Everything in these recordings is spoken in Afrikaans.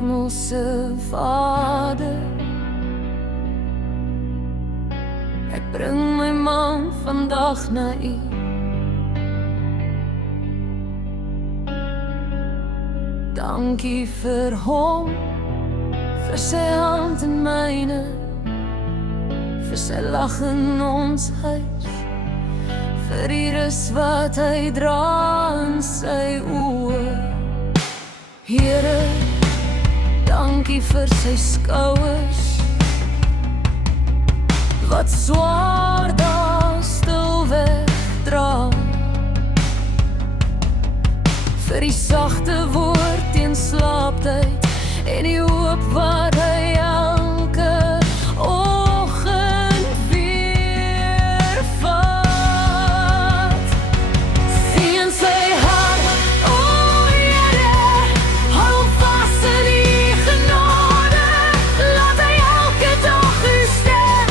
Hemelse Vader, ek bring my man vandag na U. Dankie vir hom, vir sy hand in myne, vir sy lag in ons huis, vir die rus wat hy dra in sy oë. Here, dankie vir sy skouers, wat swaar daar stilweg dra, vir die sagte woord teen slaaptyd en die hoop wat hy elke oggend weer vat. Sien sy hart, o Here, hou hom vas in die genade, laat hy elke dag U stem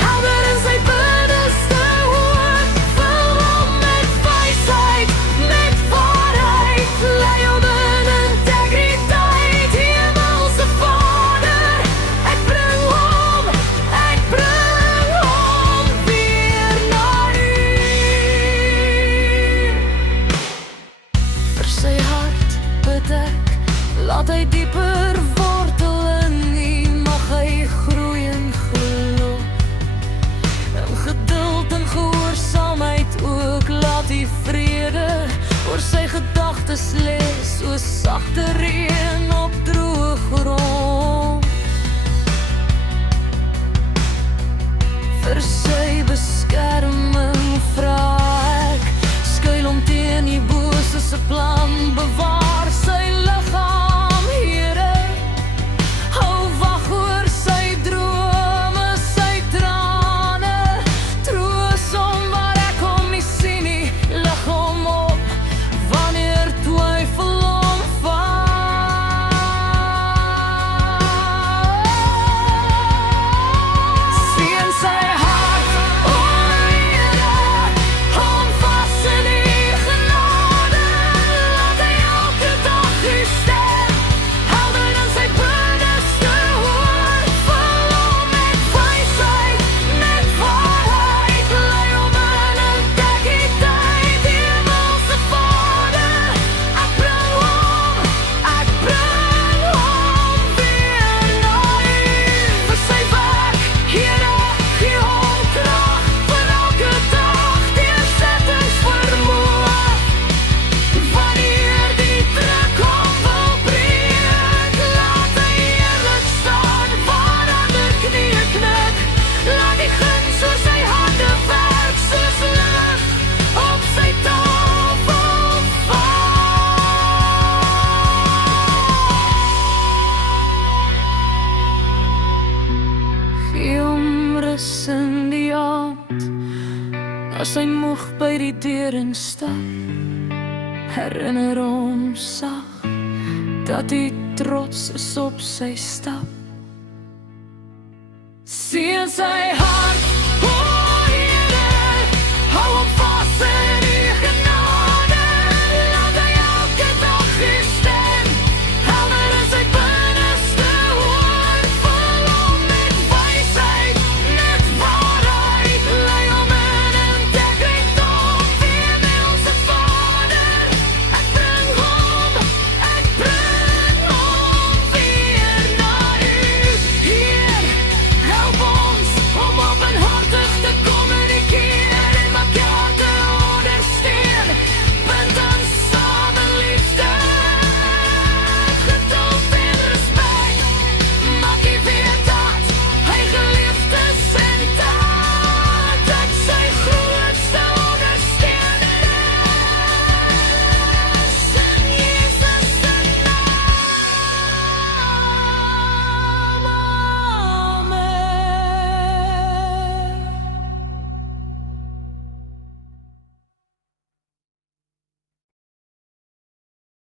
helder in sy binneste hoor, vul hom met wysheid, met waarheid, lei hom in integriteit. Hemelse Vader, ek bring hom weer na U. Vir sy hart bid ek, laat hy dieper wortel in U, mag hy groei in geloof, in geduld en gehoorsaamheid ook, laat U vrede oor sy gedagtes lees, soos sagte reën op droë grond. Vir sy beskerming vra ek, skuil hom teen die bose se plan, bewaar sy liggaam, Here, hou wag oor sy drome, sy trane, troos hom waar ek hom nie sien nie, lig hom op wanneer twyfel hom vat. Sien sy hart, o Here, hou hom vas in U genade, laat hy elke dag U stem helder in sy binneste hoor, vul hom met wysheid, met waarheid, lei hom in integriteit. Hemelse Vader, ek bring hom weer na U. Vir sy werk, Here, gee hom krag, vir elke dag deursettingsvermoë, wanneer die druk hom wil breek, laat hy eerlik staan waar ander knieë knik, laat die guns oor sy hande werk, soos lig op sy tafel val. Gee hom rus in die aand, as hy moeg by die deuring stap, herinner hom sag, dat hy trots is op sy stap. Sien sy hart,